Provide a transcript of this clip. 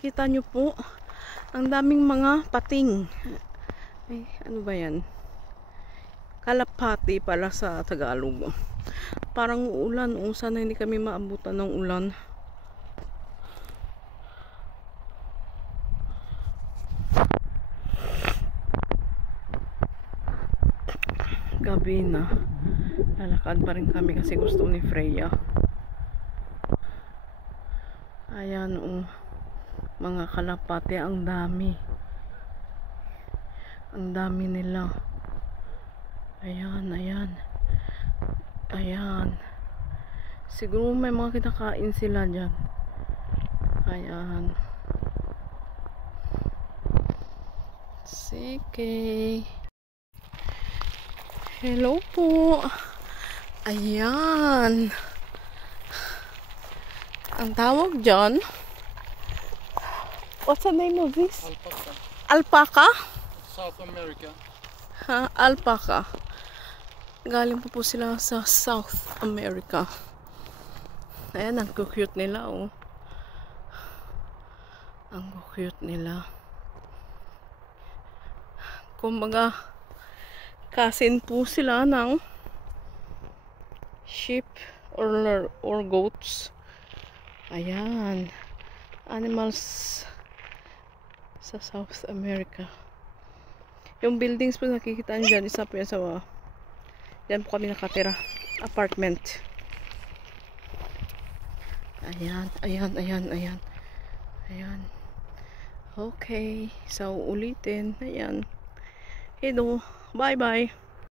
Nakikita nyo po, ang daming mga pating. Ay, ano ba yan? Kalapati pala sa Tagalog. Parang uulan. Sana hindi kami maabutan ng ulan. Gabi na. Lalakad pa rin kami kasi gusto ni Freya. Ayan, mga kalapati, ang dami. Ang dami nila. Ayan, ayan. Ayan. Siguro may mga kinakain sila dyan. Ayan. Sige. Hello po. Ayan. Ang tawag dyan, what's the name of this? Alpaca. Alpaca? South America. Ha, alpaca. Galing po sila sa South America. Ayan, ang cute nila, oh. Ang cute nila. Kumbaga, kasin po sila ng sheep or goats. Ayan. Animals sa South America. Yung buildings po nakikita nyo dyan, isa po yan sa dyan po kami nakatira. Apartment. Ayan, ayan, ayan, ayan. Ayan. Okay. So, ulitin. Ayan. Hello. Bye-bye.